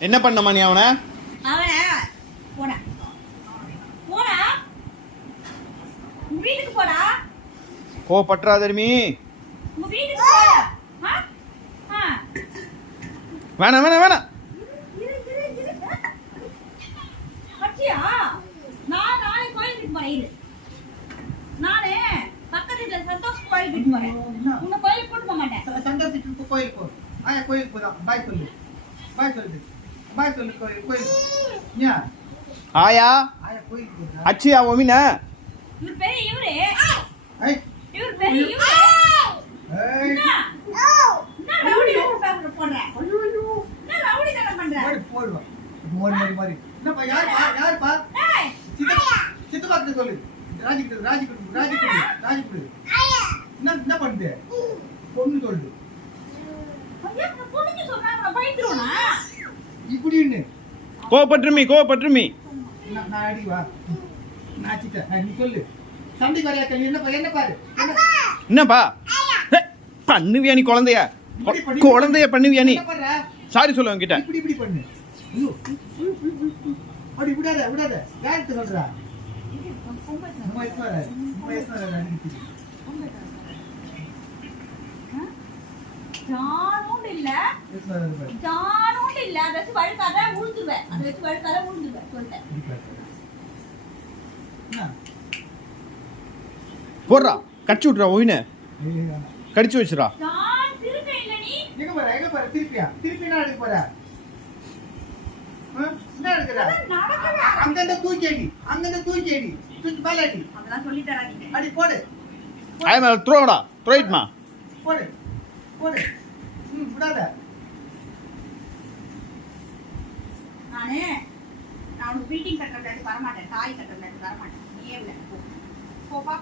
என்ன பண்ணமா நீ அவனை? போடா போடா வீட்டுக்கு போடா. கோவப்பற்றாதருமி. உங்க வீட்டுக்கு போடா. வேணாம் வேணாம் வேணாம். அச்சியா நான் நாளை கோயிலுக்கு போறேன். நானே பக்கத்துல சந்தோஷ் கோயிலுக்கு போறேன். உன்னை கோயிலுக்கு கூட்டு போக மாட்டேன். சந்தோஷத்துக்கு கோயிலுக்கு போ. ஆயா கோயிலுக்கு போதான். பாய் சொல்லு. பாய் சொல்லு. பாய் சொல்லு கோயிலுக்கு. ஏன்? ஆயா ஆயா கோயிலுக்கு போதா. அச்சியா ஒமினா. இவர் பெரிய இவரு. ஏய் இவர் பெரிய இவரு. ஏய் நான் ரவுடி பேப்பர் போடுறேன். ஐயோ ஐயோ. நான் ரவுடி தான பண்றேன். போடுவா. மோரி. என்னப்பா யார் பா? ஏய் சித்து பாத்து சொல்லு. ராஜி கொடு. என்ன பண்ணுது? பொண்ணு சொல்லு. ஐயா நான் பொண்ணுக்கு சொன்னா நான் பயந்துருவனா? இப்படின்னு கோவப்பற்றுமி. நான் அடி வா. நான் சித்த. நீ சொல்லு. சண்டைக்கு வரையா கல்லி என்ன பாரு. என்னப்பா பண்ணுவியா நீ? குழந்தைய பண்ணுவியா நீ? என்ன பண்ற? சாரி சொல்ல உன்கிட்ட. இப்படி பண்ணு. ஐயோ. அப்படி விடாத. யாருக்கு சொல்றா? நம்ம வயசுல ஜானும் இல்ல அதை வச்சு வழுக்காத உழுந்துருவேன். சொல்லிட்டேன். போடுறா கடிச்சு விட்றா ஒயினை. கடிச்சு வச்சுடா. ஜான் திருப்பி இல்ல நீ. எங்க போற திருப்பி என்ன எடுக்க போற? என்ன எடுக்கற? அங்கந்த தூக்கி அடி தூக்கி பாலாடி. அதெல்லாம் சொல்லி தராதீங்க. அடி போடு. ஐ மேல த்ரோடா. த்ரோ இட் மா. போடு. விடாத. நான் உனக்கு பீட்டிங் கட்டறதுக்கு வர மாட்டேன். தாய் கட்டறதுக்கு வர மாட்டேன். நீயே இல்ல. போப்பா.